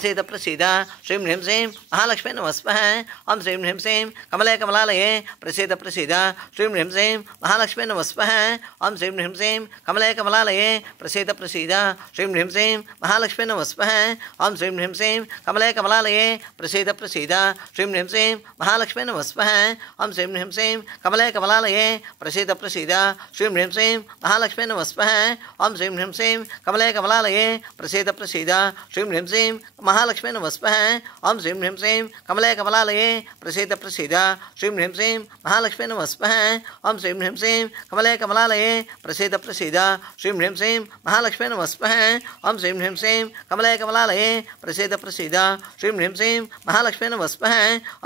प्रसीद प्रसीद श्रीं ह्रीं श्रीं महालक्ष्मी नमः स्वाहा ओम श्रीं ह्रीं श्रीं कमले कमलालये प्रसीद प्रसीद श्रीं ह्रीं श्रीं महालक्ष्मी नमः स्वाहा ओम श्रीं ह्रीं श्रीं कमले कमलालये प्रसीद प्रसीद श्रीं ह्रीं श्रीं महालक्ष्मी नमः स्वाहा ओम श्रीं ह्रीं श्रीं कमले कमलालये प्रसीद प्रसीद श्रीं ह्रीं श्रीं महालक्ष्मी नमः स्वाहा ओम श्रीं ह्रीं श्रीं कमले कमलालये प्रसीद प्रसीद श्रीं ह्रीं श्रीं महालक्ष्मी नमः स्वाहा ओम श्रीं ह्रीं श्रीं कमले कमलालये प्रसीद प्रसीद श्रीं ह्रीं श्रीं महालक्ष्मी नमः स्वाहा ओम श्रीं ह्रीं श्रीं कमले कमलालये प्रसीद प्रसीद श्रीं ह्रीं श्रीं महालक्ष्मी नमः स्वाहा ओम श्रीं ह्रीं श्रीं कमले कमलालये प्रसीद प्रसीद श्रीं ह्रीं श्रीं महालक्ष्मी नमः स्वाहा ओम श्रीं ह्रीं श्रीं कमले कमलालये प्रसीद प्रसीद श्रीं ह्रीं श्रीं महालक्ष्मी नमः स्वाहा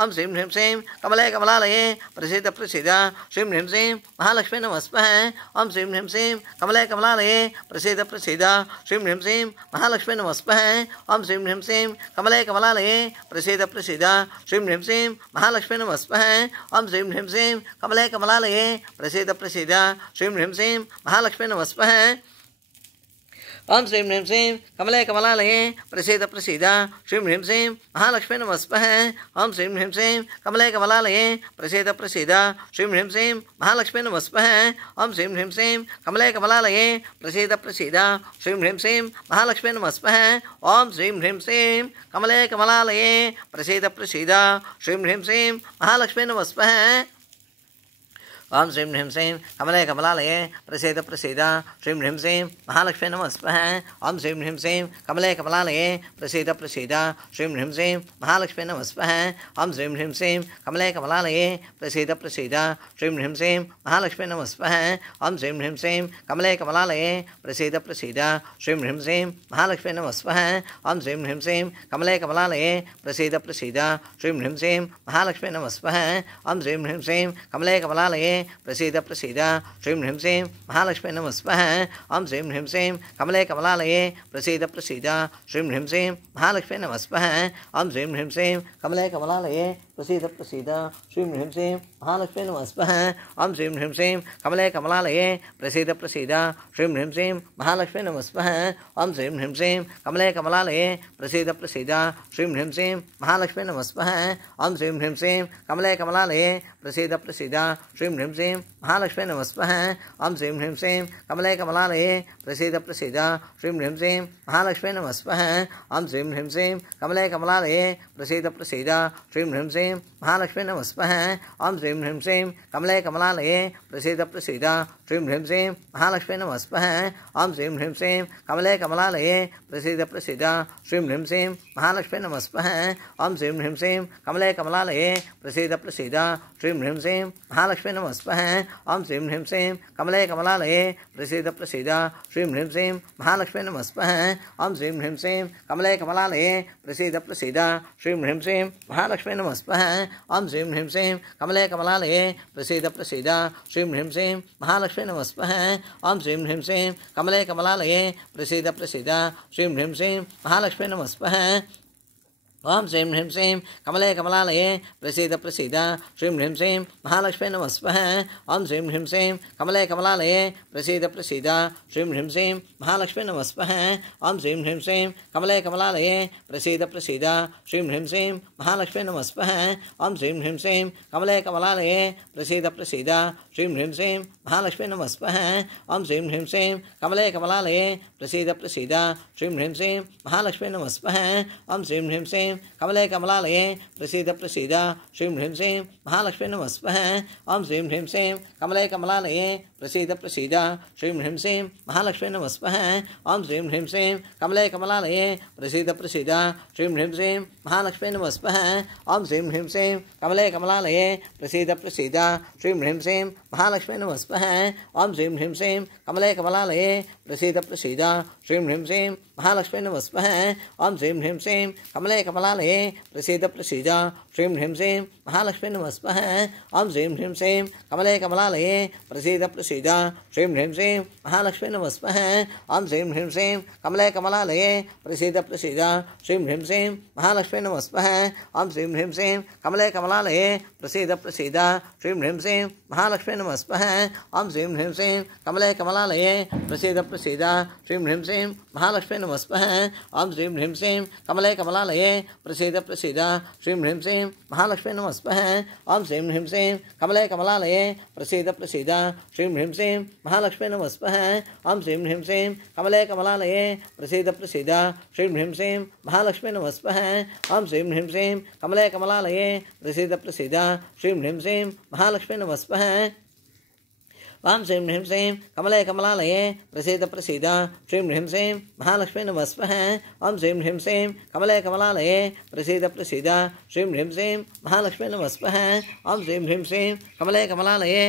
ओम श्रीं ह्रीं श्रीं कमले कमलालये प्रसीद प्रसीद श्रीं ह्रीं श्रीं महालक्ष्मी नमः स्वाहा ओम श्रीं ह्रीं श्रीं कमले कमलालये प्रसीद प्रसीद श्रीं ह्रीं श्रीं महालक्ष्मी नमः स्वाहा ओम श्रीं ह्रीं श्रीं कमले कमलालये प्रसीद प्रसीद श्रीं ह्रीं श्रीं महालक्ष्मी नमः स्वाहा ओम श्रीं ह्रीं श्रीं कमले कमलालये प्रसीद प्रसीद श्रीं ह्रीं श्रीं महालक्ष्मी नमः स्वाहा ओम श्रीं ह्रीं श्रीं कमले कमलालये प्रसीद प्रसीद श्रीं ह्रीं श्रीं महालक्ष्मी नमः स्वाहा ओम श्रीं ह्रीं श्रीं कमले कमलालये प्रसीद प्रसीद श्रीं ह्रीं श्रीं महालक्ष्मी नमः स्वाहा ओम श्रीं ह्रीं श्रीं कमले कमलालये प्रसीद प्रसीद श्रीं ह्रीं श्रीं महालक्ष्मी नमः स्वाहा ओम श्रीं ह्रीं श्रीं कमले कमलालये प्रसीद प्रसीद श्रीं ह्रीं श्रीं महालक्ष्मी नमः स्वाहा ओम श्रीं ह्रीं श्रीं कमले कमलालये प्रसीद प्रसीद श्रीं ह्रीं श्रीं महालक्ष्मी नमः स्वाहा ओम श्रीं ह्रीं श्रीं कमले कमलालये प्रसीद प्रसीद श्रीं ह्रीं श्रीं महालक्ष्मी नमः स्वाहा ओम श्रीं ह्रीं श्रीं कमले कमलालये प्रसीद प्रसीद श्रीं ह्रीं श्रीं महालक्ष्मी नमः स्वाहा ओम श्रीं ह्रीं श्रीं कमले कमलालये प्रसीद प्रसीद श्रीं ह्रीं श्रीं महालक्ष्मी नमः स्वाहा ओम श्रीं ह्रीं श्रीं कमले कमलालये प्रसीद प्रसीद श्रीं ह्रीं श्रीं महालक्ष्मी नमः स्वाहा ओम श्रीं ह्रीं श्रीं कमले कमलालये प्रसीद प्रसीद श्रीं ह्रीं श्रीं महालक्ष्मी नमः स्वाहा ओम श्रीं ह्रीं श्रीं कमले कमलालये प्रसीद प्रसीद श्रीं ह्रीं श्रीं महालक्ष्मी नमः स्वाहा ओम श्रीं ह्रीं श्रीं कमले कमलालये प्रसीद प्रसीद श्रीं ह्रीं श्रीं महालक्ष्मी नमः स्वाहा ओम श्रीं ह्रीं श्रीं कमले कमलालये प्रसीद प्रसीद श्रीं ह्रीं श्रीं महालक्ष्मी नमः स्वाहा ओम श्रीं ह्रीं श्रीं कमले कमलालये प्रसीद प्रसीद श्रीं ह्रीं श्रीं महालक्ष्मी नमः स्वाहा ओम श्रीं ह्रीं श्रीं कमले कमलालये प्रसीद प्रसीद श्रीं ह्रीं श्रीं महालक्ष्मी नमः स्वाहा ओम श्रीं ह्रीं श्रीं कमले कमलालये प्रसीद प्रसीद श्रीं ह्रीं श्रीं महालक्ष्मी नमः स्वाहा ओम श्रीं ह्रीं श्रीं कमले कमलालये प्रसीद प्रसीद श्रीं ह्रीं श्रीं महालक्ष्मी नमः स्वाहा ओम श्रीं ह्रीं श्रीं कमले कमलालये प्रसीद प्रसीद श्रीं ह्रीं श्रीं महालक्ष्मी नमः स्वाहा ओम श्रीं ह्रीं श्रीं कमले कमलालये प्रसीद प्रसीद श्रीं ह्रीं श्रीं महालक्ष्मी नमः स्वाहा ओम श्रीं ह्रीं श्रीं कमले कमलालये प्रसीद प्रसीद श्रीं ह्रीं श्रीं महालक्ष्मी नमः स्वाहा ओम श्रीं ह्रीं श्रीं कमले कमलालये प्रसीद प्रसीद श्रीं ह्रीं श्रीं महालक्ष्मी नमः स्वाहा ओम श्रीं ह्रीं श्रीं कमले कमलालये प्रसीद प्रसीद श्रीं ह्रीं श्रीं महालक्ष्मी नमः स्वाहा ओम श्रीं ह्रीं श्रीं कमले कमलालये प्रसीद प्रसीद श्रीं ह्रीं श्रीं महालक्ष्मी नमः स्वाहा ओम श्रीं ह्रीं श्रीं कमले कमलालये प्रसीद प्रसीद श्रीं ह्रीं श्रीं महालक्ष्मी नमः स्वाहा ओम श्रीं ह्रीं श्रीं कमले कमलालये प्रसीद प्रसीद श्रीं ह्रीं श्रीं महालक्ष्मी नमः स्वाहा ओम श्रीं ह्रीं श्रीं कमले कमलालये प्रसीद प्रसीद श्रीं ह्रीं श्रीं महालक्ष्मी नमः स्वाहा ओम श्रीं ह्रीं श्रीं कमले कमलालये प्रसीद प्रसीद श्रीं ह्रीं श्रीं महालक्ष्मी नमः स्वाहा ओम श्रीं ह्रीं श्रीं कमले कमलालये प्रसीद प्रसीद श्रीं ह्रीं श्रीं महालक्ष्मी नमः स्वाहा ओम श्रीं ह्रीं श्रीं कमले कमलालये प्रसीद प्रसीद श्रीं ह्रीं श्रीं महालक्ष्मी नमः स्वाहा ओम श्रीं ह्रीं श्रीं कमले कमलालये प्रसीद प्रसीद श्रीं ह्रीं श्रीं महालक्ष्मी नमः स्वाहा ओम श्रीं ह्रीं श्रीं कमले कमलालये प्रसीद प्रसीद श्रीं ह्रीं श्रीं महालक्ष्मी नमः स्वाहा ओम श्रीं ह्रीं श्रीं कमले कमलालये प्रसीद प्रसीद श्रीं ह्रीं श्रीं महालक्ष्मी नमः स्वाहा ओम श्रीं ह्रीं श्रीं कमले कमलालये प्रसीद प्रसीद श्रीं ह्रीं श्रीं महालक्ष्मी नमः स्वाहा ओम श्रीं ह्रीं श्रीं कमले कमलालये प्रसीद प्रसीद श्रीं ह्रीं श्रीं महालक्ष्मी नमः स्वाहा ओम श्रीं ह्रीं श्रीं कमले कमलालये प्रसीद प्रसीद श्रीं ह्रीं श्रीं महालक्ष्मी नमः स्वाहा ओम श्रीं ह्रीं श्रीं कमले कमलालये प्रसीद प्रसीद ప్రసీద శ్రీం హ్రీం శ్రీం మహాలక్ష్మీ నమస్మః ఓం శ్రీం హ్రీం శ్రీం కమలే కమలాలయే ప్రసీద ప్రసీద శ్రీం హ్రీం శ్రీం మహాలక్ష్మీ నమస్మః ఓం శ్రీం హ్రీం శ్రీం కమలే కమలాలయే ప్రసీద ప్రసీద శ్రీం హ్రీం శ్రీం మహాలక్ష్మీ నమస్మః ఓం శ్రీం హ్రీం శ్రీం కమలే కమలాలయే ప్రసీద ప్రసీద శ్రీం హ్రీం శ్రీం మహాలక్ష్మీ నమస్మః ఓం శ్రీం హ్రీం శ్రీం కమలే కమలాలయే ప్రసీద ప్రసీద శ్రీం హ్రీం శ్రీం మహాలక్ష్మీ నమస్మః ఓం శ్రీం హ్రీం శ్రీం కమలే కమలాలయే ప్రసీద ప్రసీద శ్రీం హ్రీం శ్రీం మహాలక్ష్మీ నమస్మః ఓం శ్రీం హ్రీం శ్రీం కమలే కమలాలయే ప్రసీద ప్రసీద శ్రీం హ్రీం శ్రీం మహాలక్ష్మీ నమస్మః ఓం శ్రీం హ్రీం శ్రీం కమలే కమలాలయే ప్రసీద ప్రసీద శ్రీం హ్రీం శ్రీం మహాలక్ష్మీ నమస్మః ఓం శ్రీం హ్రీం శ్రీం కమలే కమలాలయే ప్రసీద ప్రసీద శ్రీం హ్రీం శ్రీం మహాలక్ష్మీ నమస్మః ఓం శ్రీం హ్రీం శ్రీం కమలే కమలాలయే ప్రసీద ప్రసీద శ్రీం హ్రీం శ్రీం మహాలక్ష్మీ నమస్మః ఓం శ్రీం హ్రీం శ్రీం కమలే కమలాలయే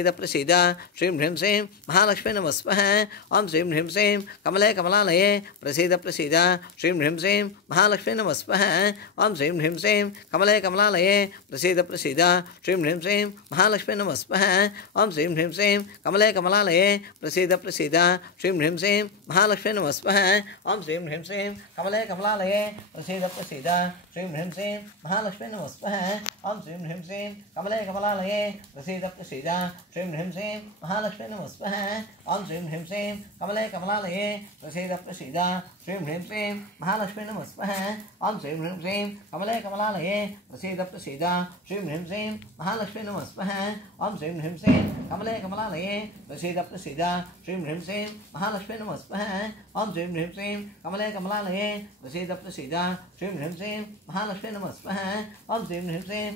ప్రసీద ప్రసీద శ్రీం హ్రీం శ్రీం మహాలక్ష్మీ నమస్మః ఓం శ్రీం హ్రీం శ్రీం కమలే కమలాలయే ప్రసీద ప్రసీద శ్రీం హ్రీం శ్రీం మహాలక్ష్మీ నమస్మః ఓం శ్రీం హ్రీం శ్రీం కమలే కమలాలయే ప్రసీద ప్రసీద శ్రీం హ్రీం శ్రీం మహాలక్ష్మీ నమస్మః ఓం శ్రీం హ్రీం శ్రీం కమలే కమలాలయే ప్రసీద ప్రసీద శ్రీం హ్రీం శ్రీం మహాలక్ష్మీ నమస్మః ఓం శ్రీం హ్రీం శ్రీం కమలే కమలాలయే ప్రసీద ప్రసీద శ్రీం హ్రీం శ్రీం మహాలక్ష్మీ నమస్మః ఓం శ్రీం హ్రీం శ్రీం కమలే కమలాలయే ప్రసీద ప్రసీద శ్రీం హ్రీం శ్రీం మహాలక్ష్మీ నమస్మః ఓం శ్రీం హ్రీం శ్రీం కమలే కమలాలయే ప్రసీద ప్రసీద శ్రీం హ్రీం శ్రీం మహాలక్ష్మీ నమస్మః ఓం శ్రీం హ్రీం శ్రీం కమలే కమలాలయే ప్రసీద ప్రసీద శ్రీం హ్రీం శ్రీం మహాలక్ష్మీ నమస్మః ఓం శ్రీం హ్రీం శ్రీం కమలే కమలాలయే ప్రసీద ప్రసీద శ్రీం హ్రీం శ్రీం మహాలక్ష్మీ నమస్మః ఓం శ్రీం హ్రీం శ్రీం కమలే కమలాలయే ప్రసీద ప్రసీద శ్రీం హ్రీం శ్రీం మహాలక్ష్మీ నమస్మః ఓం శ్రీం హ్రీం శ్రీం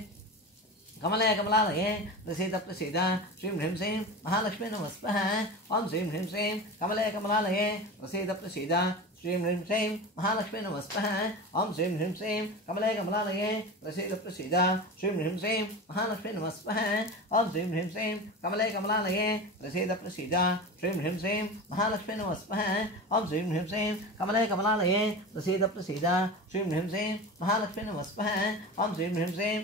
కమలే కమలాలయే ప్రసీద ప్రసీద శ్రీం హ్రీం శ్రీం మహాలక్ష్మీ నమస్మః ఓం శ్రీం హ్రీం శ్రీం కమలే కమలాలయే ప్రసీద ప్రసీద శ్రీం హ్రీం శ్రీం మహాలక్ష్మీ నమస్మః ఓం శ్రీం హ్రీం శ్రీం కమలే కమలాలయే ప్రసీద ప్రసీద శ్రీం హ్రీం శ్రీం మహాలక్ష్మీ నమస్మః ఓం శ్రీం హ్రీం శ్రీం కమలే కమలాలయే ప్రసీద ప్రసీద శ్రీం హ్రీం శ్రీం మహాలక్ష్మీ నమస్మః ఓం శ్రీం హ్రీం శ్రీం కమలే కమలాలయే ప్రసీద ప్రసీద శ్రీం హ్రీం శ్రీం మహాలక్ష్మీ నమస్మః ఓం శ్రీం హ్రీం శ్రీం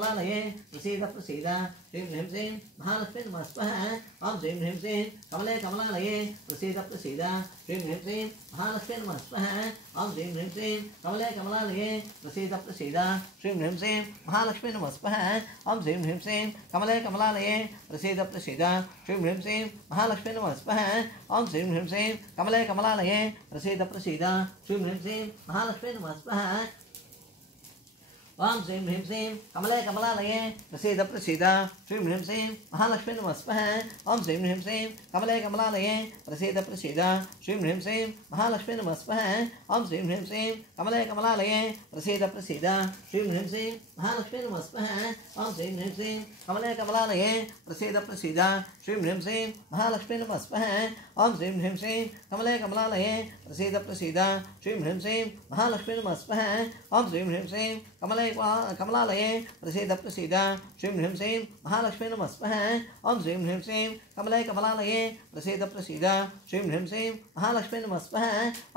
కమలే కమలాలయే ప్రసీద ప్రసీద శ్రీం హ్రీం శ్రీం మహాలక్ష్మీ నమస్మః ఓం శ్రీం హ్రీం శ్రీం కమలే కమలాలయే ప్రసీద ప్రసీద శ్రీం హ్రీం శ్రీం మహాలక్ష్మీ నమస్మః ఓం శ్రీం హ్రీం శ్రీం కమలే కమలాలయే ప్రసీద ప్రసీద శ్రీం హ్రీం శ్రీం మహాలక్ష్మీ నమస్మః ఓం శ్రీం హ్రీం శ్రీం కమలే కమలాలయే ప్రసీద ప్రసీద శ్రీం హ్రీం శ్రీం మహాలక్ష్మీ నమస్మః ఓం శ్రీం హ్రీం శ్రీం కమలే కమలాలయే ప్రసీద ప్రసీద శ్రీం హ్రీం శ్రీం మహాలక్ష్మీ నమస్మః ఓం శ్రీం హ్రీం శ్రీం కమలే కమలాలయే ప్రసీద ప్రసీద శ్రీం హ్రీం శ్రీం మహాలక్ష్మీ నమస్మః ఓం శ్రీం హ్రీం శ్రీం కమలే కమలాలయే ప్రసీద ప్రసీద శ్రీం హ్రీం శ్రీం మహాలక్ష్మీ నమస్మః ఓం శ్రీం హ్రీం శ్రీం కమలే కమలాలయే ప్రసీద ప్రసీద శ్రీం హ్రీం శ్రీం మహాలక్ష్మీ నమస్మః ఓం శ్రీం హ్రీం శ్రీం కమలే కమలాలయే ప్రసీద ప్రసీద శ్రీం హ్రీం శ్రీం మహాలక్ష్మీ నమస్మః ఓం శ్రీం హ్రీం శ్రీం కమలే కమలాలయే ప్రసీద ప్రసీద శ్రీం హ్రీం శ్రీం మహాలక్ష్మీ నమస్మః ఓం శ్రీం హ్రీం శ్రీం కమలే కమలాలయే ప్రసీద ప్రసీద శ్రీం హ్రీం శ్రీం మహాలక్ష్మీ నమస్మః ఓం శ్రీం హ్రీం శ్రీం కమలే కమలాలయే ప్రసీద ప్రసీద శ్రీం హ్రీం శ్రీం మహాలక్ష్మీ నమస్మః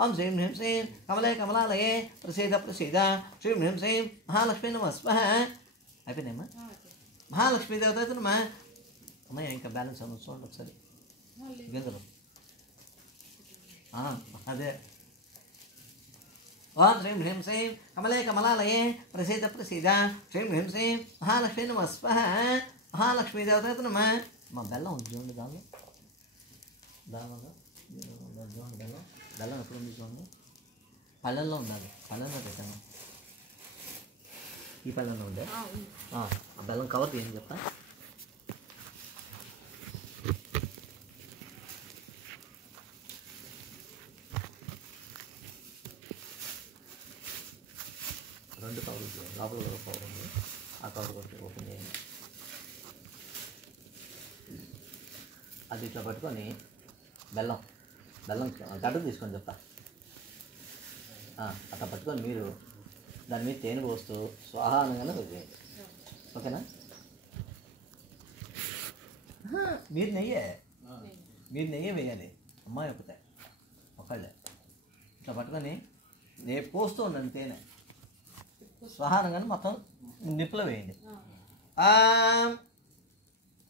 ఓం శ్రీం హ్రీం శ్రీం కమలే కమలాలయే ప్రసీద ప్రసీద శ్రీం హ్రీం శ్రీం మహాలక్ష్మీ నమస్మః అయిపోయినాయమ్మా మహాలక్ష్మీ దేవతమ్మా అమ్మాయి ఇంకా బ్యాలెన్స్ అన్న చూడండి ఒకసారి గంగలు అదే ఓం శ్రీం హ్రీం శ్రీం కమలే కమలాలయే ప్రసీద ప్రసీద శ్రీం హ్రీం శ్రీం మహాలక్ష్మీ నమస్మః మహాలక్ష్మీ దేవతమ్మా మా బెల్లం ఉంది చూడండి దానిలో చూడండి బెల్లం ఎప్పుడు ఉంది చూడండి పళ్ళల్లో ఉండాలి పళ్ళల్లో పెట్టాను ఈ పళ్ళల్లో ఉండే ఆ బెల్లం కవర్ తీయండి చెప్తా రెండు కవర్లు లోపల కూడా కవర్ ఉంది ఆ కవర్ కొట్టి ఓపెన్ చేయండి అది ఇట్లా పట్టుకొని బెల్లం గడ్డ తీసుకొని చెప్తా అట్లా పట్టుకొని మీరు దాని మీద తేనె పోస్తూ స్వాహానంగానే వదిలేయండి ఓకేనా మీరు నెయ్యే వేయాలి అమ్మాయి ఒకళ్ళే ఇట్లా పట్టుకొని నేను పోస్తూ ఉండండి తేనె స్వాహానంగానే మొత్తం నిప్పులో వేయండి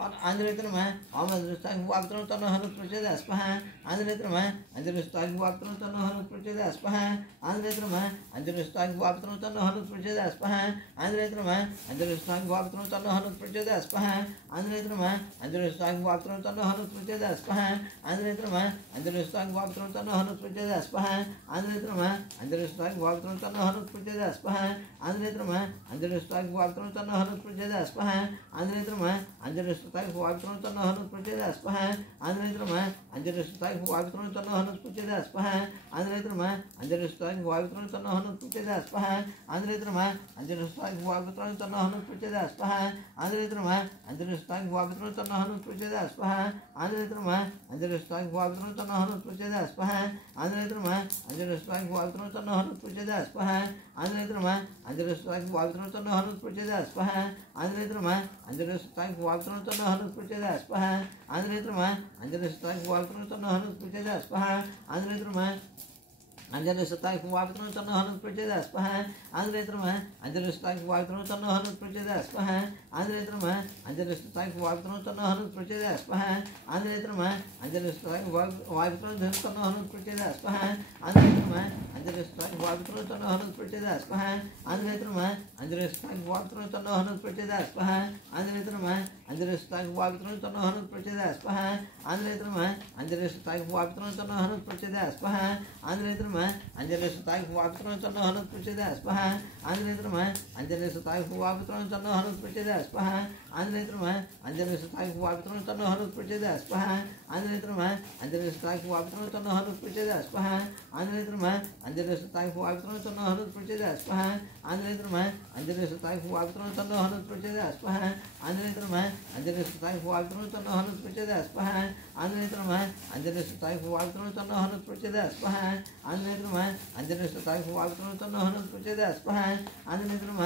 आंजनेय नमः ओम आंजनेय वाक्त्रं तन्नो हनुमत् प्रचोदयात् स्वाहा आंजनेय नमः आंजनेय वाक्त्रं तन्नो हनुमत् प्रचोदयात् स्वाहा आंजनेय नमः आंजनेय वाक्त्रं तन्नो हनुमत् प्रचोदयात् स्वाहा आंजनेय नमः आंजनेय वाक्त्रं तन्नो हनुमत् प्रचोदयात् स्वाहा आंजनेय नमः आंजनेय वाक्त्रं तन्नो हनुमत् प्रचोदयात् स्वाहा आंजनेय नमः आंजनेय वाक्त्रं तन्नो हनुमत् प्रचोदयात् स्वाहा आंजनेय नमः आंजनेय वाक्त्रं तन्नो हनुमत् प्रचोदयात् स्वाहा आंजनेय नमः आंजनेय वाक्त्रं तन्नो हनुमत् प्रचोदयात् स्वाहा आंजनेय नमः आंजनेय वाक्त्रं तन्नो हनुमत् प्रचोदयात् स्वाहा आंजनेय नमः आंजनेय वाक्त्रं तन्नो हनुमत् प्रचोदयात् स्वाहा आंजनेय नमः आंजनेय वाक्त्रं तन्नो हनुमत् प्रचोदयात् स्वाहा आंजनेय नमः आंजनेय वाक्त्रं तन्नो हनुमत् प्रचोदयात् स्वाहा आंजनेय नमः आंजनेय वाक्त्रं तन्नो हनुमत् प्रचोदयात् स्वाहा आंजनेय नमः आंजनेय वाक्त्रं तन्नो हनुमत् प्रचोदयात् स्वाहा आंजनेय नमः आंजनेय वाक्त्रं तन्नो हनुमत् प्रचोदयात् स्वाहा आंजनेय नमः आंजनेय वाक्त्रं तन्नो हनुमत् प्रचोदयात् स्वाहा आंजनेय नमः आंजनेय वाक्त्रं तन्नो हनुमत् प्रचोदयात् स्वाहा आंजनेय नमः आंजनेय वाक्त्रं तन्नो हनुमत् प्रचोदयात् स्वाहा आंजनेय नमः आंजनेय वाक्त्रं तन्नो हनुमत् प्रचोदयात् स्वाहा आंजनेय नमः आंजनेय वाक्त्रं तन्नो हनुमत् प्रचोदयात् स्वाहा आंजनेय नमः आंजनेय वाक्त्रं तन्नो हनुमत् प्रचोदयात् स्वाहा आंजनेय नमः आंजनेय वाक्त्रं तन्नो हनुमत् प्रचोदयात् स्वाहा आंजनेय नमः आंजनेय वाक्त्रं तन्नो हनुमत् प्रचोदयात् स्वाहा आंजनेय नमः आंजनेय वाक्त्रं तन्नो हनुमत् प्रचोदयात् स्वाहा आंजनेय नमः आंजनेय वाक्त्रं तन्नो हनुमत् प्रचोदयात् स्वाहा आंजनेय नमः आंजनेय वाक्त्रं तन्नो हनुमत् प्रचोदयात् स्वाहा आंजनेय नमः आंजनेय वाक्त्रं तन्नो हनुमत् प्रचोदयात् स्वाहा आंजनेय नमः आंजनेय वाक्त्रं तन्नो हनुमत् प्रचोदयात् स्वाहा आंजनेय नमः आंजनेय वाक्त्रं तन्नो हनुमत् प्रचोदयात् स्वाहा आंजनेय नमः आंजनेय वाक्त्रं तन्नो हनुमत् प्रचोदयात् स्वाहा आंजनेय नमः आंजनेय वाक्त्रं तन्नो हनुमत् प्रचोदयात् स्वाहा आंजनेय नमः आंजनेय वाक्त्रं तन्नो हनुमत् प्रचोदयात् स्वाहा आंजनेय नमः आंजनेय वाक्त्रं तन्नो हनुमत् प्रचोदयात् स्वाहा आंजनेय नमः आंजनेय वाक्त्रं तन्नो हनुमत् प्रचोदयात् स्वाहा आंजनेय नमः आंजनेय वाक्त्रं तन्नो हनुमत् प्रचोदयात् स्वाहा आंजनेय नमः आंजनेय वाक्त्रं तन्नो हनुमत् प्रचोदयात् स्वाहा आंजनेय नमः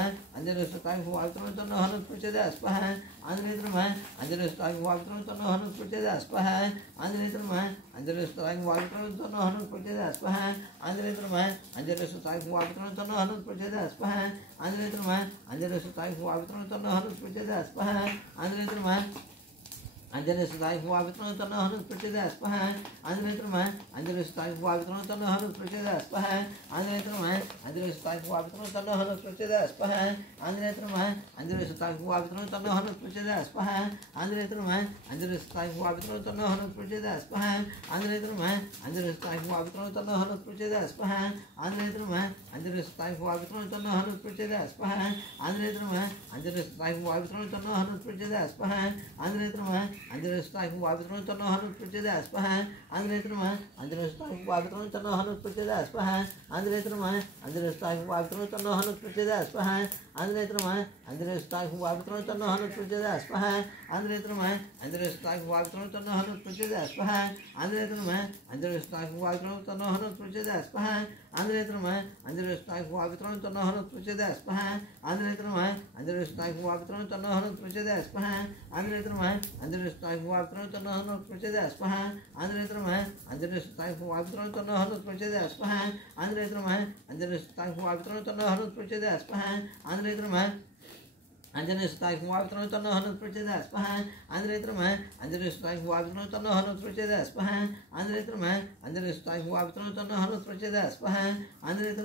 आंजनेय वाक्त्रं तन्नो हनुमत् प्रचोदयात् स्वाहा आंजनेय नमः आंजनेय वाक्त्रं तन्नो हनुमत् प्रचोदयात् स्वाहा आंजनेय नमः आंजनेय वाक्त्रं तन्नो हनुमत् प्रचोदयात् स्वाहा आंजनेय नमः आंजनेय वाक्त्रं तन्नो हनुमत् प्रचोदयात् स्वाहा आंजनेय नमः आंजनेय वाक्त्रं तन्नो हनुमत् प्रचोदयात् स्वाहा आंजनेय नमः आंजनेय वाक्त्रं तन्नो हनुमत् प्रचोदयात् स्वाहा आंजनेय नमः आंजनेय वाक्त्रं तन्नो हनुमत् प्रचोदयात् स्वाहा आंजनेय नमः आंजनेय वाक्त्रं तन्नो हनुमत् प्रचोदयात् स्वाहा आंजनेय नमः आंजनेय वाक्त्रं तन्नो हनुमत् प्रचोदयात् स्वाहा आंजनेय नमः आंजनेय वाक्त्रं तन्नो हनुमत् प्रचोदयात् स्वाहा आंजनेय नमः आंजनेय वाक्त्रं तन्नो हनुमत् प्रचोदयात् स्वाहा आंजनेय नमः आंजनेय वाक्त्रं तन्नो हनुमत् प्रचोदयात् स्वाहा आंजनेय नमः आंजनेय वाक्त्रं तन्नो हनुमत् प्रचोदयात् स्वाहा आंजनेय नमः आंजनेय वाक्त्रं तन्नो हनुमत् प्रचोदयात् स्वाहा आंजनेय नमः आंजनेय वाक्त्रं तन्नो हनुमत् प्रचोदयात् स्वाहा आंजनेय नमः आंजनेय वाक्त्रं तन्नो हनुमत् प्रचोदयात् स्वाहा आंजनेय नमः आंजनेय वाक्त्रं तन्नो हनुमत् प्रचोदयात् स्वाहा आंजनेय नमः आंजनेय वाक्त्रं तन्नो हनुमत् प्रचोदयात् स्वाहा आंजनेय नमः आंजनेय वाक्त्रं तन्नो हनुमत् प्रचोदयात् स्वाहा आंजनेय नमः आंजनेय वाक्त्रं तन्नो हनुमत् प्रचोदयात् स्वाहा आंजनेय नमः आंजनेय वाक्त्रं तन्नो हनुमत् प्रचोदयात् स्वाहा आंजनेय नमः आंजनेय वाक्त्रं तन्नो हनुमत् प्रचोदयात् स्वाहा आंजनेय नमः आंजनेय वाक्त्रं तन्नो हनुमत् प्रचोदयात् स्वाहा आंजनेय नमः आंजनेय वाक्त्रं तन्नो हनुमत् प्रचोदयात् स्वाहा आंजनेय नमः आंजनेय वाक्त्रं तन्नो हनुमत् प्रचोदयात् स्वाहा आंजनेय नमः आंजनेय वाक्त्रं तन्नो हनुमत् प्रचोदयात् स्वाहा आंजनेय नमः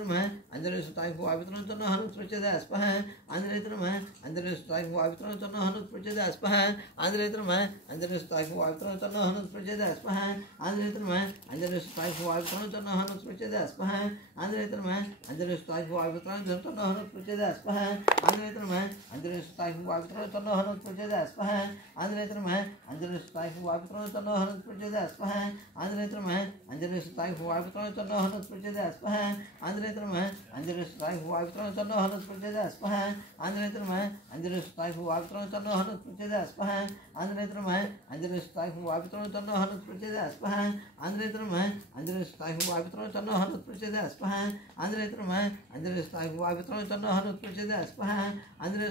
आंजनेय वाक्त्रं तन्नो हनुमत् प्रचोदयात् स्वाहा आंजनेय नमः आंजनेय वाक्त्रं तन्नो हनुमत् प्रचोदयात् स्वाहा आंजनेय नमः आंजनेय वाक्त्रं तन्नो हनुमत् प्रचोदयात् स्वाहा आंजनेय नमः आंजनेय वाक्त्रं तन्नो हनुमत् प्रचोदयात् स्वाहा आंजनेय नमः आंजनेय वाक्त्रं तन्नो हनुमत् प्रचोदयात् स्वाहा आंजनेय नमः आंजनेय वाक्त्रं तन्नो हनुमत् प्रचोदयात् स्वाहा आंजनेय नमः आंजनेय वाक्त्रं तन्नो हनुमत् प्रचोदयात् स्वाहा आंजनेय नमः आंजनेय वाक्त्रं तन्नो हनुमत् प्रचोदयात् स्वाहा आंजनेय नमः आंजनेय वाक्त्रं तन्नो हनुमत् प्रचोदयात् स्वाहा आंजनेय नमः आंजनेय वाक्त्रं तन्नो हनुमत् प्रचोदयात् स्वाहा आंजनेय नमः आंजनेय वाक्त्रं तन्नो हनुमत् प्रचोदयात् स्वाहा आंजनेय नमः आंजनेय वाक्त्रं तन्नो हनुमत् प्रचोदयात् स्वाहा आंजनेय नमः आंजनेय वाक्त्रं तन्नो हनुमत् प्रचोदयात् स्वाहा आंजनेय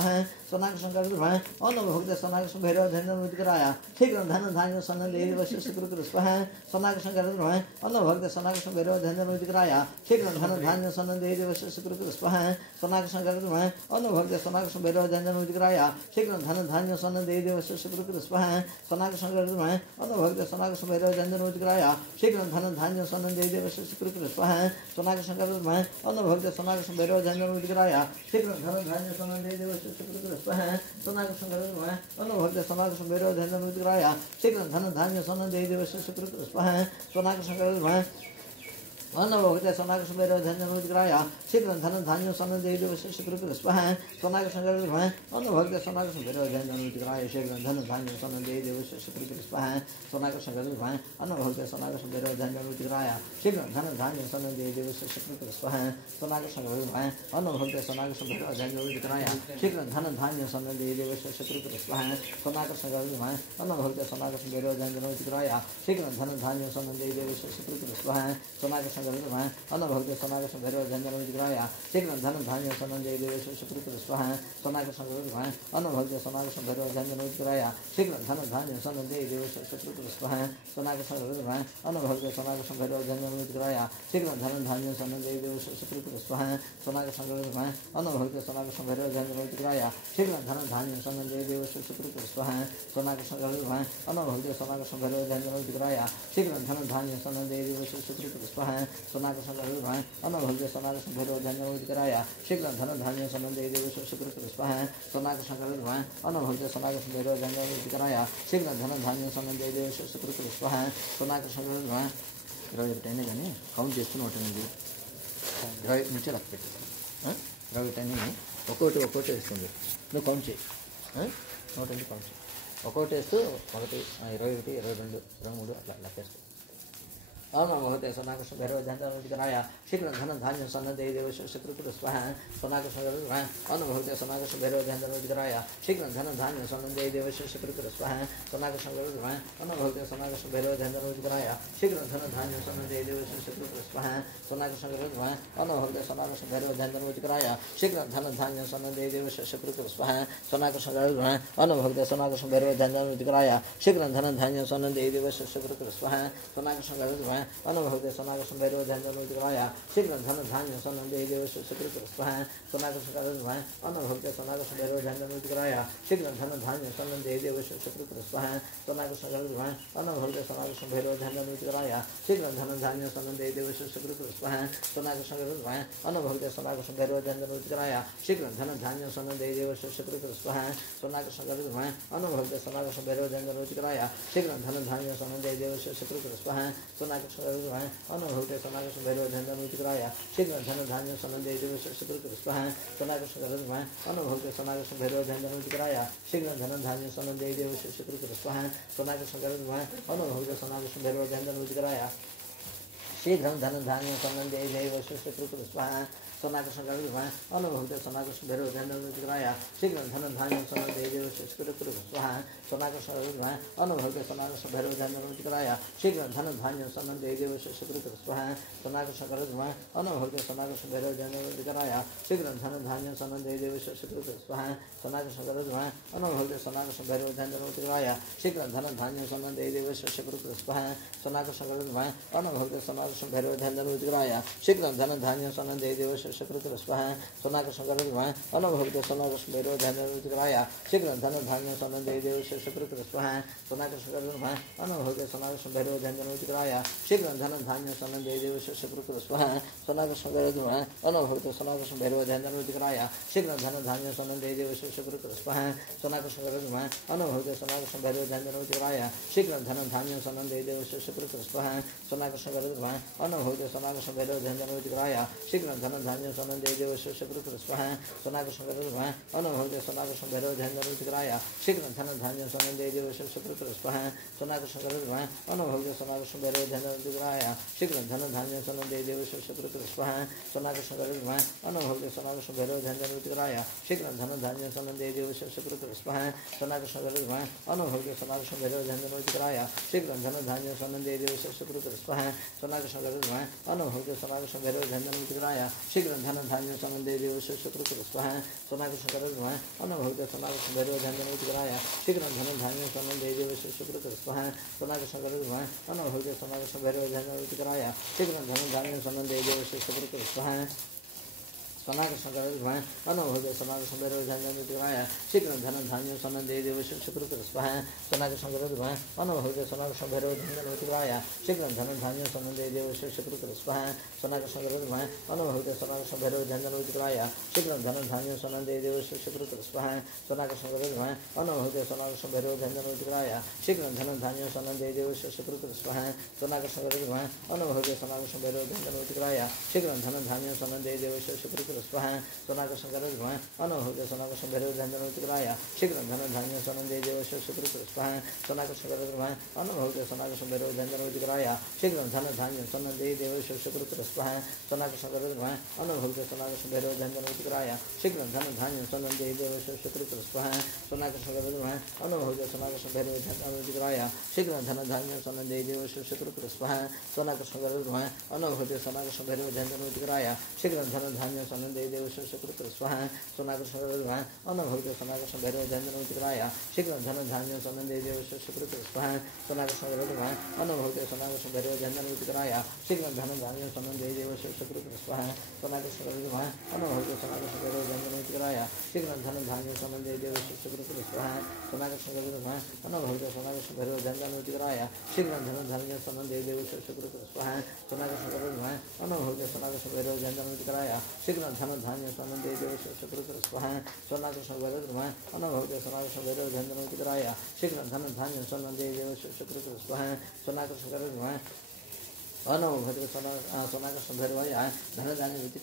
स्वाहा सोनाकृष्ण गरुड़ अन्न भक्त सोनाकृष्ण भैरव धन्य मुद्गराया शीघ्र धन धान्य सन देवी वश्य शुक्र स्वाहा सोनाकृष्ण गरुड़ अन्न भक्त सोनाकृष्ण भैरव धन्य मुद्गराया शीघ्र धन धान्य सन देवी वश्य शुक्र स्वाहा सोनाकृष्ण गरुड़ अन्न भक्त सोनाकृष्ण भैरव धन्य मुद्गराया शीघ्र धन धान्य सन देवी वश्य शुक्र स्वाहा सोनाकृष्ण गरुड़ अन्न भक्त सोनाकृष्ण भैरव धन्य मुद्गराया शीघ्र धन धान्य सन देवी वश्य शुक्र स्वाहा सोनाकृष्ण गरुड़ अन्न भक्त सोनाकृष्ण भैरव धन्य मुद्गराया शीघ्र धन धान्य सन देवी वश्य शुक्र स्वाहा सोनाकृष्ण गरुड़ अन्न भक्त सोनाकृष्ण भैरव धन्य मुद्गराया शीघ्र धन धान्य सन देवी वश्य शुक्र स्वाहा सोनाकृष्ण गरुड़ अन्न भक्त सोनाकृष्ण भैरव धन्य मुद्गराया शीघ्र धन धान्य सन देवी वश्य शुक्र स्वाहा सोनाकृष्ण गरुड़ अन्न भक्त सोनाकृष्ण भैरव धन्य मुद्गराया शीघ्र धन धान्य सन देवी वश्य शुक्र स्वाहा सोनाकृष्ण गरुड़ अन्न भक्त सोनाकृष्ण भैरव धन्य मुद्गराया शीघ्र धन धान्य सन देवी वश्य शुक्र स्वाहा सोनाकृष्ण गरुड़ अन्न भक्त सोनाकृष्ण भैरव धन्य मुद्गराया शीघ्र धन धान्य सन देवी वश्य शुक्र स्वाहा सोनाकृष्ण गरुड़ अन्न भक्त सोनाकृष्ण भैरव धन्य मुद्गराया शीघ्र धन धान्य सन देवी वश्य शुक्र स्वाहा सोनाकृष्ण अन्न भक्त सोनाकृष्ण भैरव धन्य मुद्गराया शीघ्र धन धान्य सन देवी वश्य शुक्र स्वाहा सोनाकृष्ण गरुड़ अन्न भक्त सोनाकृष्ण भैरव धन्य मुद्गराया शीघ्र धन धान्य सन देवी वश्य शुक्र स्वाहा सोनाकृष्ण गरुड़ अन्न भक्त सोनाकृष्ण भैरव धन्य मुद्गराया शीघ्र धन धान्य सन देवी वश्य शुक्र स्वाहा सोनाकृष्ण गरुड़ अन्न भक्त सोनाकृष्ण भैरव धन्य मुद्गराया शीघ्र धन धान्य सन देवी वश्य शुक्र स्वाहा सोनाकृष्ण गरुड़ अन्न भक्त सोनाकृष्ण भैरव धन्य मुद्गराया शीघ्र धन धान्य सन देवी वश्य शुक्र स्वाहा सोनाकृष्ण गरुड़ अन्न भक्त सोनाकृष्ण भैरव धन्य मुद्गराया शीघ्र धन धान्य सन देवी वश्य शुक्र स्वाहा सोनाकृष्ण गरुड़ अन्न भक्त सोनाकृष्ण भैरव धन्य मुद्गराया शीघ्र धन धान्य सन देवी वश्य शुक्र स्वाहा सोनाकृष्ण गरुड़ 20 పెట్టైనా కానీ కౌంట్ చేస్తూనే ఉంటుంది 20 నుంచే లెక్క పెట్టు 20 పెట్టైనా ఒక్కొక్కటి వేస్తుంది నువ్వు కౌంట్ చేయి 120 కౌంట్ చేయి ఒక్కొక్కటి వేస్తూ 1 21 22 23 అట్లా లెక్కేస్తూ अन्न भक्त सोनाकृष्ण भैरव धन्य मुद्गराया शीघ्र धन धान्य सन देवी वश्य शुक्र स्वाहा सोनाकृष्ण गरुड़ अन्न भक्त सोनाकृष्ण भैरव धन्य मुद्गराया शीघ्र धन धान्य सन देवी वश्य शुक्र स्वाहा सोनाकृष्ण गरुड़ अन्न भक्त सोनाकृष्ण भैरव धन्य मुद्गराया शीघ्र धन धान्य सन देवी वश्य शुक्र स्वाहा सोनाकृष्ण गरुड़ अन्न भक्त सोनाकृष्ण भैरव धन्य मुद्गराया शीघ्र धन धान्य सन देवी वश्य शुक्र स्वाहा सोनाकृष्ण गरुड़ अन्न भक्त सोनाकृष्ण भैरव धन्य मुद्गराया शीघ्र धन धान्य सन देवी वश्य शुक्र स्वाहा सोनाकृष्ण गरुड़ अन्न भक्त सोनाकृष्ण भैरव धन्य मुद्गराया शीघ्र धन धान्य सन देवी वश्य शुक्र स्वाहा सोनाकृष्ण गरुड़ अन्न भक्त सोनाकृष्ण भैरव धन्य मुद्गराया शीघ्र धन धान्य सन देवी वश्य शुक्र स्वाहा सोनाकृष्ण गरुड़ अन्न भक्त सोनाकृष्ण भैरव धन्य मुद्गराया शीघ्र धन धान्य सन देवी वश्य शुक्र स्वाहा सोनाकृष्ण गरुड़ अन्न भक्त सोनाकृष्ण भैरव धन्य मुद्गराया शीघ्र धन धान्य सन देवी वश्य शुक्र स्वाहा सोनाकृष्ण गरुड़ अन्न भक्त सोनाकृष्ण भैरव धन्य मुद्गराया शीघ्र धन धान्य सन देवी वश्य शुक्र स्वाहा सोनाकृष्ण अन्न भक्त सोनाकृष्ण भैरव धन्य मुद्गराया शीघ्र धन धान्य सन देवी वश्य शुक्र स्वाहा सोनाकृष्ण गरुड़ अन्न भक्त सोनाकृष्ण भैरव धन्य मुद्गराया शीघ्र धन धान्य सन देवी वश्य शुक्र स्वाहा सोनाकृष्ण गरुड़ अन्न भक्त सोनाकृष्ण भैरव धन्य मुद्गराया शीघ्र धन धान्य सन देवी वश्य शुक्र स्वाहा सोनाकृष्ण गरुड़ अन्न भक्त सोनाकृष्ण भैरव धन्य मुद्गराया शीघ्र धन धान्य सन देवी वश्य शुक्र स्वाहा सोनाकृष्ण गरुड़ अन्न भक्त सोनाकृष्ण भैरव धन्य मुद्गराया शीघ्र धन धान्य सन देवी वश्य शुक्र स्वाहा सोनाकृष्ण गरुड़ अन्न भक्त सोनाकृष्ण भैरव धन्य मुद्गराया शीघ्र धन धान्य सन देवी वश्य शुक्र स्वाहा सोनाकृष्ण गरुड़ अन्न भक्त सोनाकृष्ण भैरव धन्य मुद्गराया शीघ्र धन धान्य सन देवी वश्य शुक्र स्वाहा सोनाकृष्ण गरुड़ अन्न भक्त सोनाकृष्ण भैरव धन्य मुद्गराया शीघ्र धन धान्य सन देवी वश्य शुक्र स्वाहा सोनाकृष्ण गरुड़ अन्न भक्त सोनाकृष्ण भैरव धन्य मुद्गराया शीघ्र धन धान्य सन देवी वश्य शुक्र स्वाहा सोनाकृष्ण गरुड़ अन्न भक्त सोनाकृष्ण भैरव धन्य मुद्गराया शीघ्र धन धान्य सन देवी वश्य शुक्र स्वाहा सोनाकृष्ण गरुड़ अन्न भक्त सोनाकृष्ण भैरव धन्य मुद्गराया शीघ्र धन धान्य सन देवी वश्य शुक्र स्वाहा सोनाकृष्ण गरुड़ अन्न भक्त सोनाकृष्ण भैरव धन्य मुद्गराया शीघ्र धन धान्य सन देवी वश्य शुक्र स्वाहा सोनाकृष्ण गरुड़ अन्न भक्त सोनाकृष्ण भैरव धन्य मुद्गराया शीघ्र धन धान्य सन देवी वश्य शुक्र स्वाहा सोनाकृष्ण गरुड़ अन्न भक्त सोनाकृष्ण भैरव धन्य मुद्गराया Raya, Shikran Thana Dhanya Sanande Deva Shapurukura Swaha, Sonaka Sankarama, Anubhavya Sonaka Sambhara Dhana Raya, Shikran Thana Dhanya Sanande Deva Shapurukura Swaha, Sonaka Sankarama, Anubhavya Sonaka Sambhara Dhana Raya, Shikran Thana Dhanya Sanande Deva Shapurukura Swaha, Sonaka Sankarama, Anubhavya Sonaka Sambhara Dhana Raya, Shikran Thana Dhanya Sanande Deva Shapurukura Swaha, Sonaka Sankarama, Anubhavya Sonaka Sambhara Dhana Raya, Shikran Thana Dhanya Sanande Deva Shapurukura Swaha, Sonaka Sankarama, Anubhavya Sonaka Sambhara Dhana Raya, Shikran Thana Dhanya Sanande Deva Shapurukura Swaha, Sonaka Sankarama, Anubhavya Sonaka Sambhara Dhana Raya, Shikran Thana Dhanya Sanande Deva Shapurukura Swaha, Sonaka Sankarama, Anubhavya Sonaka Sambhara Dhana Raya, Shikran Thana Dhanya Sanande Deva Shapurukura Swaha, Sonaka Sankarama, Anubhavya Sonaka Sambhara Dhana Raya, Shikran Thana Dhanya Sanande Deva Shapurukura Swaha, Sonaka Sankarama, Anubhavya Sonaka Sambhara Dhana Raya, Shikran Thana Dhanya Sanande Deva Shapurukura Swaha, Sonaka Sankarama, Anubhavya Sonaka Sambhara Dhana Raya, Shikran Thana Dhanya Sanande Deva Shapurukura Swaha, Sonaka Sankarama, Anubhavya Sonaka Sambhara Dhana Raya, Shikran Thana Dhanya Sanande Deva Shapurukura Swaha, Sonaka Sankarama, Anubhavya Sonaka Sambhara Dhana Raya, Shikran Thana Dhanya Sanande Deva Shapurukura Swaha, Sonaka Sankarama, Anubhavya Sonaka Sambhara Dhana Raya, Shikran Thana Dhanya Sanande Deva Shapurukura Swaha, Sonaka Sankarama, Anubhavya Sonaka Sambhara Dhana Raya, Shikran Thana Dhanya Sanande Deva Shapurukura Swaha, Sonaka Sankarama, Anubhavya Sonaka Sambhara Dhana Raya, Shikran Thana Dhanya Sanande Deva Shapurukura Swaha, Sonaka Sankarama, Anubhavya Sonaka Sambhara Dhana Raya, Shikran Thana Dhanya Sanande Deva Shapurukura Swaha, Sonaka Sankarama, Anubhavya Sonaka Sambhara Dhana Raya, Shikran Thana Dhanya Sanande Deva Shapurukura Swaha, Sonaka Sankarama, Anubhavya Sonaka Sambhara Dhana Raya, Shikran Thana Dhanya Sanande Deva Shapurukura Swaha, Sonaka Sankarama, Anubhavya Sonaka Sambhara Dhana Raya, Shikran Thana Dhanya Sanande Deva Shapurukura Swaha, Sonaka Sankarama, Anubhavya Sonaka Sambhara Dhana Raya, Shikran Thana Dhanya Sanande Deva Shapurukura Swaha, Sonaka Sankarama, Anubhavya Sonaka Sambhara Dhana Raya, Shikran Thana Dhanya Sanande Deva Shapurukura Swaha, Sonaka Sankarama, Anubhavya Sonaka Sambhara Dhana Raya, Shikran Thana Dhanya Sanande Deva Shapurukura Swaha, Sonaka Sankarama, Anubhavya Sonaka Sambhara Dhana Raya, Shikran Thana Dhanya Sanande Deva Shapurukura Swaha, Sonaka Sankarama, Anubhavya Sonaka Sambhara Dhana Raya, Shikran Thana Dhanya Sanande Deva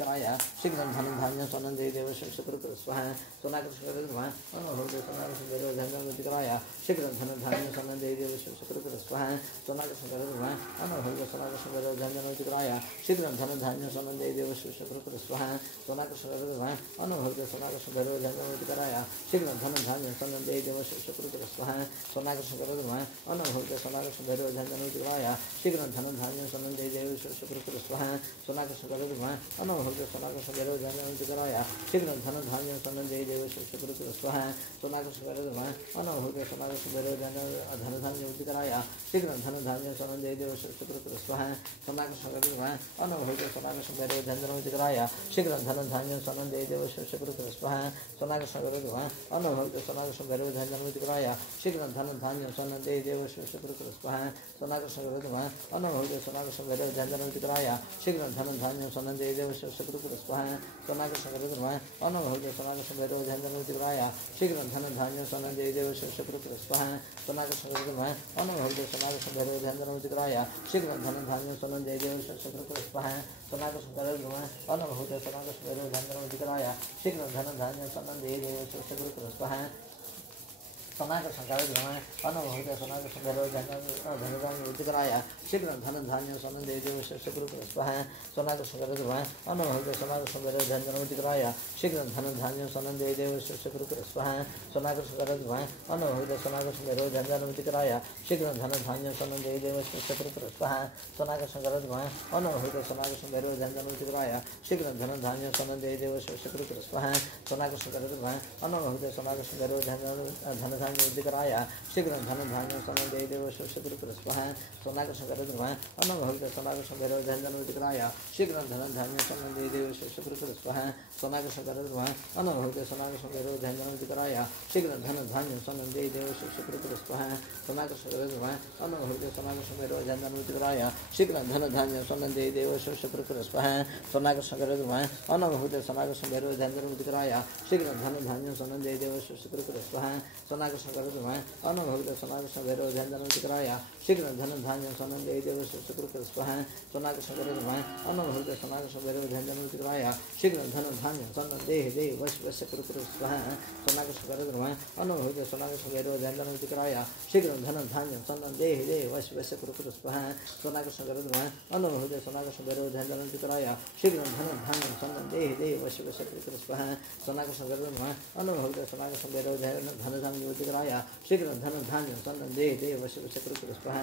Shapurukura Swaha, Sonaka Sankarama, Anubhavya Sonaka Sambhara Dhana Raya, Shikran Thana Dhanya Sanande Deva Shapurukura Swaha, Sonaka Sankarama, Anubhavya Sonaka Sambhara Dhana Raya, Shikran Thana Dhanya Sanande Deva Shapurukura Swaha, Sonaka Sankarama, Anubhavya Sonaka Sambhara Dhana Raya, Shikran Thana Dhanya Sanande Deva Shapurukura Swaha, Sonaka Sankarama, Anubhavya Sonaka Sambhara Dhana Raya, Shikran Thana Dhanya Sanande Deva Shapurukura Swaha, Sonaka Sankarama, Anubhavya Sonaka Sambhara Dhana Raya, Shikran Thana Dhanya Sanande Deva Shapurukura Swaha, Sonaka Sankarama, Anubhavya Sonaka Sambhara Dhana Raya, Shikran Thana Dhanya Sanande Deva Shapurukura Swaha, Sonaka Sankarama, Anubhavya Sonaka Sambhara Dhana Raya, Shikran Thana Dhanya Sanande Deva Shapurukura Swaha, Sonaka Sankarama, Anubhavya Sonaka Sambhara Dhana Raya, Shikran Thana Dhanya Sanande Deva Shapurukura Swaha, Sonaka Sankarama, Anubhavya Sonaka Sambhara Dhana Raya, Shikran Thana Dhanya Sanande Deva Shapurukura Swaha, Sonaka Sankarama, Anubhavya Sonaka Sambhara Dhana Raya, Shikran Thana Dhanya Sanande Deva Shapurukura Swaha, Sonaka Sankarama, Anubhavya Sonaka Sambhara Dhana Raya, Shikran Thana Dhanya Sanande Deva Shapurukura Swaha, Sonaka Sankarama, Anubhavya Sonaka Sambhara Dhana Raya, Shikran Thana Dhanya Sanande Deva Shapurukura Swaha, Sonaka Sankarama, Anubhavya Sonaka Sambhara Dhana Raya, Shikran Thana Dhanya Sanande Deva Shapurukura Swaha, Sonaka Sankarama, Anubhavya Sonaka Sambhara Dhana Raya, Shikran Thana Dhanya Sanande Deva Shapurukura Swaha, Sonaka Sankarama, Anubhavya Sonaka Sambhara Dhana Raya, Shikran Thana Dhanya Sanande Deva Shapurukura Swaha, Sonaka Sankarama, Anubhavya Sonaka Sambhara Dhana Raya, Shikran Thana Dhanya Sanande Deva Shapurukura Swaha, Sonaka Sankarama, Anubhavya Sonaka Sambhara Dhana Raya, Shikran Thana Dhanya Sanande Deva Shapurukura Swaha, Sonaka Sankarama, Anubhavya Sonaka Sambhara Dhana Raya, Shikran Thana Dhanya Sanande Deva Shapurukura Swaha, Sonaka Sankarama, Anubhavya Sonaka Sambhara Dhana Raya, Shikran Thana Dhanya Sanande Deva Shapurukura Swaha, Sonaka Sankarama, Anubhavya Sonaka Sambhara Dhana Raya, Shikran Thana Dhanya Sanande Deva Shapurukura Swaha, Sonaka सोनाकृष्ण करद्रमः अन्न भगवते सोनाकृष्ण भैरव ध्यान कराय शीघ्र धन धान्यं सनन्दे देव सुकृत स्वः सोनाकृष्ण करद्रमः अन्न भगवते सोनाकृष्ण भैरव ध्यान कराय शीघ्र धन धान्यं सनन्दे देव वश कृत स्वः सोनाकृष्ण करद्रमः अन्न भगवते सोनाकृष्ण भैरव ध्यान कराय शीघ्र धन धान्यं सनन्दे देव वश कृत स्वः सोनाकृष्ण करद्रमः अन्न भगवते सोनाकृष्ण भैरव ध्यान कराय शीघ्र धन धान्यं सनन्दे देव वश कृत स्वः सोनाकृष्ण करद्रमः अन्न भगवते सोनाकृष्ण भैरव धन धान्यं कराय शीघ्र धन धान्यं सनन्दे देव वश कृत स्वः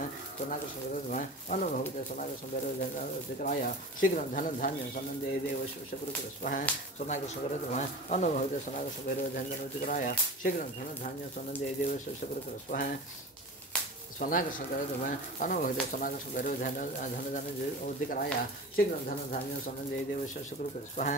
सोनाकृष्ण करद्रमः अन्न भगवते सोनाकृष्ण भैरव ध्यान कराय शीघ्र धन धान्यं सनन्दे देव वश कृत स्वः सोनाकृष्ण करद्रमः अन्न भगवते सोनाकृष्ण भैरव ध्यान कराय शीघ्र धन धान्यं सनन्दे देव वश कृत स्वः सोनाकृष्ण करद्रमः अन्न भगवते सोनाकृष्ण भैरव धन कराय शीघ्र धन धान्यं सनन्दे देव वश कृत स्वः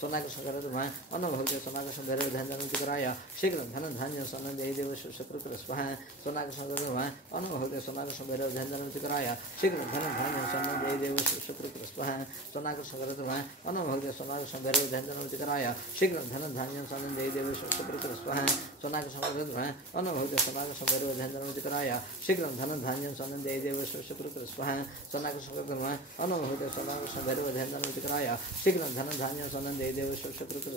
सोनाकृष्ण करद्रमः अन्न भगवते सोनाकृष्ण भैरव ध्यान कराय शीघ्र धन धान्यं सनन्दे देव वश कृत स्वः सोनाकृष्ण करद्रमः अन्न भगवते सोनाकृष्ण भैरव ध्यान कराय शीघ्र धन धान्यं सनन्दे देव वश कृत स्वः सोनाकृष्ण करद्रमः अन्न भगवते सोनाकृष्ण भैरव ध्यान कराय शीघ्र धन धान्यं सनन्दे देव वश कृत स्वः सोनाकृष्ण करद्रमः अन्न भगवते सोनाकृष्ण भैरव ध्यान कराय शीघ्र धन धान्यं सनन्दे देव वश कृत स्वः सोनाकृष्ण करद्रमः अन्न भगवते सोनाकृष्ण भैरव ध्यान कराय शीघ्र धन धान्यं सनन्दे देव वश कृत स्वः सोनाकृष्ण करद्रमः अन्न भगवते सोनाकृष्ण भैरव ध्यान कराय शीघ्र धन धान्यं सनन्दे देव वश कृत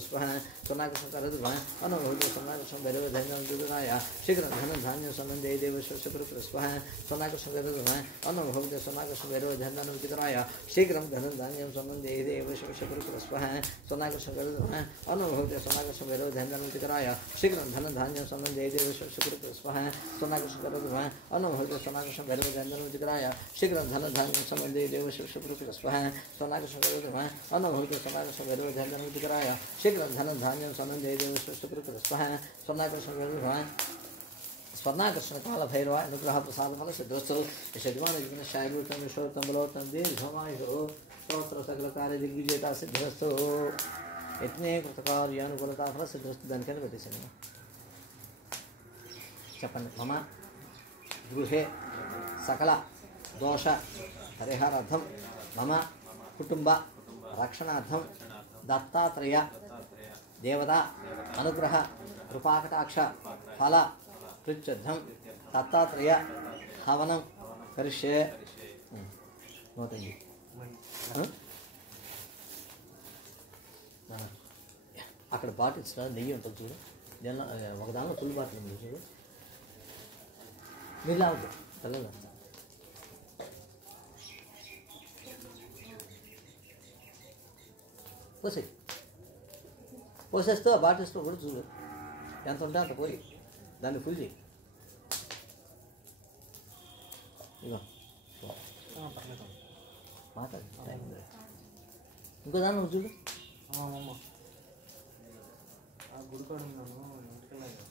स्वः सोनाकृष्ण करद्रमः अन्न भगवते सोनाकृष्ण भैरव ध्यान कराय शीघ्र धन धान्यं सनन्दे देव वश कृत स्वः सोनाकृष्ण करद्रमः अन्न भगवते सोनाकृष्ण भैरव ध्यान कराय शीघ्र धन धान्यं सनन्दे देव वश कृत स्वः सोनाकृष्ण करद्रमः अन्न भगवते सोनाकृष्ण भैरव ध्यान कराय शीघ्र धन धान्यं सनन्दे देव वश कृत स्वः सोनाकृष्ण करद्रमः अन्न भगवते सोनाकृष्ण भैरव ध्यान कराय शीघ्र धन धान्यं सनन्दे देव वश कृत स्वः सोनाकृष्ण करद्रमः अन्न भगवते सोनाकृष्ण भैरव ध्यान कराय शीघ्र धन धान्यं सनन्दे देव वश कृत स्वः सोनाकृष्ण करद्रमः स्वर्णाकर्षण काल भैरव अनुग्रह प्रसाद फल सिद्धस्तु यशमान जीवन शायभूतम ईश्वरतम बलोत्तम दीर्घमायुः स्तोत्र सकल कार्य दिग्विजयता सिद्धस्तु इतने कृतकार अनुकूलता फल सिद्धस्तु दानिकन गतिसिन చెప్పండి మమ గృహే సకల దోష పరిహారార్థం మమ కుటుంబ రక్షణార్థం దత్తాత్రేయ దేవతా అనుగ్రహ కృపాకటాక్ష ఫల కృత్యర్థం దత్తాత్రేయ హవనం కరిష్యే నోటండి అక్కడ బాటిల్స్లో నెయ్యి ఉంటుంది చూడు దీనిలో ఒక దానిలో ఫుల్ బాటిల్ ఉంది చూడు మీరు లావద్దు పిల్లలు పోసేస్తూ ఆ బాటిల్స్లో కూడా చూడు ఎంత ఉంటే అంత పోయి దాన్ని ఫుల్ చేయి ఇగో మాట్లాడు ఇంకో దాన్ని చూడు గుడికాడు ఇంటికెళ్ళాను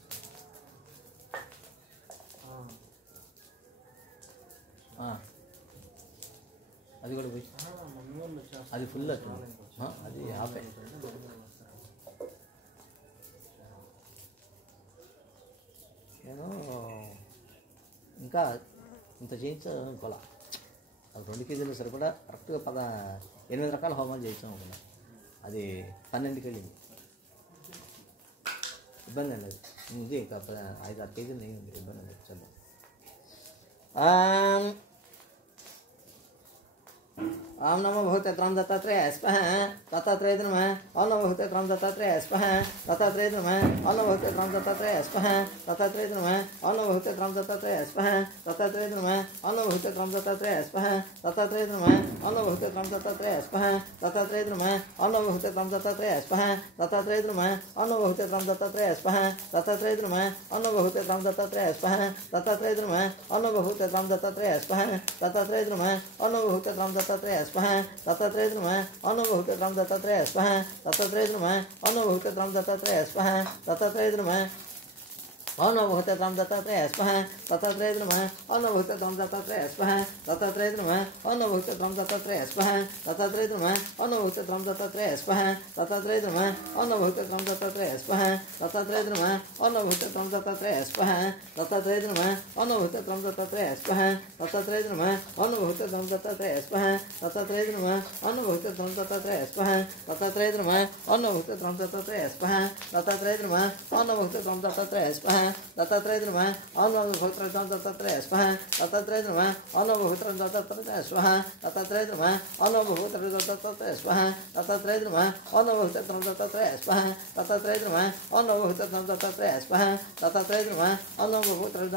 అది కూడా పోయి అది ఫుల్ అట్టు అది ఆపే నేను ఇంకా ఇంత చేయించాలనుకోవాలా అది 2 కేజీలు సరిపడా కరెక్ట్గా 8 రకాల హోమాలు చేయించాం ఒకటి అది 12కి వెళ్ళింది ఇబ్బంది లేదు ఇది ఇంకా 5-6 కేజీలు నెయ్యి ఉంది ఇబ్బంది లేదు చదువు ओम नमो भगवते त्रम दत्तात्रेय स्पः दत्तात्रेय नमः ओम नमो भगवते त्रम दत्तात्रेय स्पः दत्तात्रेय नमः ओम नमो भगवते त्रम दत्तात्रेय स्पः दत्तात्रेय नमः ओम नमो भगवते त्रम दत्तात्रेय स्पः दत्तात्रेय नमः ओम नमो भगवते त्रम दत्तात्रेय स्पः दत्तात्रेय नमः ओम नमो भगवते त्रम दत्तात्रेय स्पः दत्तात्रेय नमः ओम नमो भगवते त्रम दत्तात्रेय स्पः दत्तात्रेय नमः ओम नमो भगवते त्रम दत्तात्रेय स्पः दत्तात्रेय नमः ओम नमो भगवते त्रम दत्तात्रेय स्पः दत्तात्रेय नमः ओम नमो भगवते त्रम दत्तात्रेय स्पः दत्तात्रेय नमः ओम नमो भगवते त्रम दत्तात्रेय स्पः दत्तात्रेय नमः ओम नमो भगवते त्रम दत्तात्रेय स्पः दत्तात्रेय नमः ओम नमो भगवते त्रम दत्तात्रेय स्पः दत्तात्रेय नमः ओम नमो भगवते त्वं दत्तात्रेयाय स्वाहा दत्तात्रेयाय नमः ओम नमो भगवते त्वं दत्तात्रेयाय स्वाहा दत्तात्रेयाय नमः ओम नमो भगवते त्वं दत्तात्रेयाय स्वाहा दत्तात्रेयाय नमः ओम नमो भगवते त्वं दत्तात्रेयाय स्वाहा दत्तात्रेयाय नमः ओम नमो भगवते त्वं दत्तात्रेयाय स्वाहा दत्तात्रेयाय नमः ओम नमो भगवते त्वं दत्तात्रेयाय स्वाहा दत्तात्रेयाय नमः ओम नमो भगवते त्वं दत्तात्रेयाय स्वाहा दत्तात्रेयाय नमः ओम नमो भगवते त्वं दत्तात्रेयाय स्वाहा दत्तात्रेयाय नमः ओम नमो भगवते त्वं दत्तात्रेयाय स्वाहा दत्तात्रेयाय नमः ओम नमो भगवते त्वं दत्तात्रेयाय स्वाहा दत्तात्रेयाय नमः ओम नमो भगवते त्वं दत्तात्रेयाय स्वाहा दत्तात्रेयाय नमः ओम नमो भगवते त्वं दत्तात्रेयाय स्वाहा दत्तात्रेयाय नमः ओम नमो भगवते त्वं दत्तात्रेयाय स्वाहा दत्तात्रेयाय नमः ओम नमो भगवते त्वं दत्तात्रेयाय स्वाहा दत्तात्रेयाय नमः ओम नमो भगवते त्वं दत्तात्रेयाय स्वाहा दत्तात्रेयाय नमः ओम नमो भगवते त्वं दत्तात्रेयाय स्वाहा दत्तात्रेयाय नमः ओम नमो भगवते त्वं दत्तात्रेयाय स्वाहा दत्तात्रेयाय नमः ओम नमो भगवते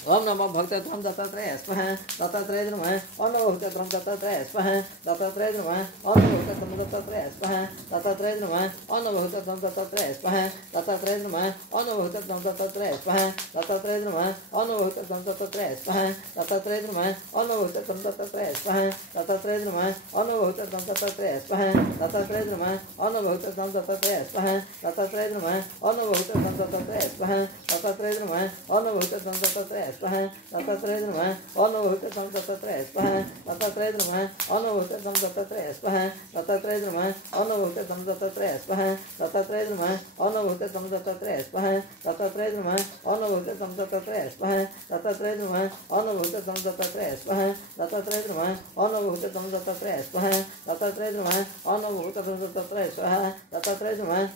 त्वं दत्तात्रेयाय स्वाहा दत्तात्रेयाय नमः ओम नमो भगवते त्वं दत्तात्रेयाय स्वाहा दत्तात्रेयाय नमः ओम नमो भगवते त्वं दत्तात्रेयाय स्वाहा दत्तात्रेयाय नमः ओम नमो भगवते त्वं दत्तात्रेयाय स्वाहा दत्तात्रेयाय नमः ओम नमो भगवते त्वं दत्तात्रेयाय स्वाहा दत्तात्रेयाय नमः ओम नमो भगवते त्वं दत्तात्रेयाय स्वाहा दत्तात्रेयाय नमः ओम नमो भगवते त्वं दत्तात्रेयाय स्वाहा दत्तात्रेयाय नमः ओम नमो भगवते त्वं दत्तात्रेयाय स्वाहा दत्तात्रेयाय नमः ओम नमो भगवते त्वं दत्तात्रेयाय स्वाहा दत्तात्रेयाय नमः ओम नमो भगवते त्वं दत्तात्रेयाय स्वाहा दत्तात्रेयाय नमः ओम नमो भगवते त्वं दत्तात्रेयाय स्वाहा दत्तात्रेयाय नमः ओम नमो भगवते त्वं दत्तात्रेयाय स्वाहा दत्तात्रेयाय नमः ओम नमो भगवते त्वं दत्तात्रेयाय स्वाहा दत्तात्रेयाय नमः ओम नमो भगवते त्वं दत्तात्रेयाय स्वाहा दत्तात्रेयाय नमः ओम नमो भगवते त्वं दत्तात्रेयाय स्वाहा दत्तात्रेयाय नमः ओम नमो भगवते त्वं दत्तात्रेयाय स्वाहा दत्तात्रेयाय नमः ओम नमो भगवते त्वं दत्तात्रेयाय स्वाहा दत्तात्रेयाय नमः ओम नमो भगवते त्वं दत्तात्रेयाय स्वाहा दत्तात्रेयाय नमः ओम नमो भगवते त्वं दत्तात्रेयाय स्वाहा दत्तात्रेयाय नमः ओम नमो भगवते त्वं दत्तात्रेयाय स्वाहा दत्तात्रेयाय नमः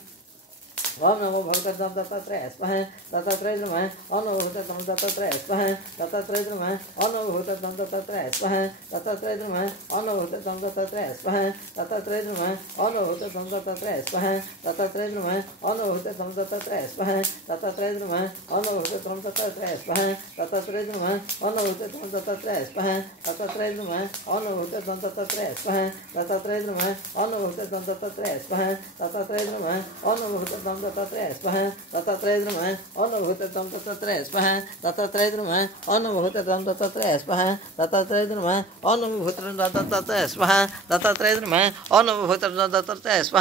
ओम नमो भगवते त्वं दत्तात्रेयाय स्वाहा दत्तात्रेयाय नमः ओम नमो भगवते त्वं दत्तात्रेयाय स्वाहा दत्तात्रेयाय नमः ओम नमो भगवते त्वं दत्तात्रेयाय स्वाहा दत्तात्रेयाय नमः ओम नमो भगवते त्वं दत्तात्रेयाय स्वाहा दत्तात्रेयाय नमः ओम नमो भगवते त्वं दत्तात्रेयाय स्वाहा दत्तात्रेयाय नमः ओम नमो भगवते त्वं दत्तात्रेयाय स्वाहा दत्तात्रेयाय नमः ओम नमो भगवते त्वं दत्तात्रेयाय स्वाहा दत्तात्रेयाय नमः ओम नमो भगवते त्वं दत्तात्रेयाय स्वाहा दत्तात्रेयाय नमः ओम नमो भगवते त्वं दत्तात्रेयाय स्वाहा दत्तात्रेयाय नमः ओम नमो भगवते त्वं दत्तात्रेयाय स्वाहा दत्तात्रेयाय नमः ओम नमो भगवते त्वं दत्तात्रेयाय स्वाहा दत्तात्रेयाय नमः ओम नमो भगवते त्वं दत्तात्रेयाय स्वाहा दत्तात्रेयाय नमः ओम नमो भगवते त्वं दत्तात्रेयाय स्वाहा दत्तात्रेयाय नमः ओम नमो भगवते त्वं दत्तात्रेयाय स्वाहा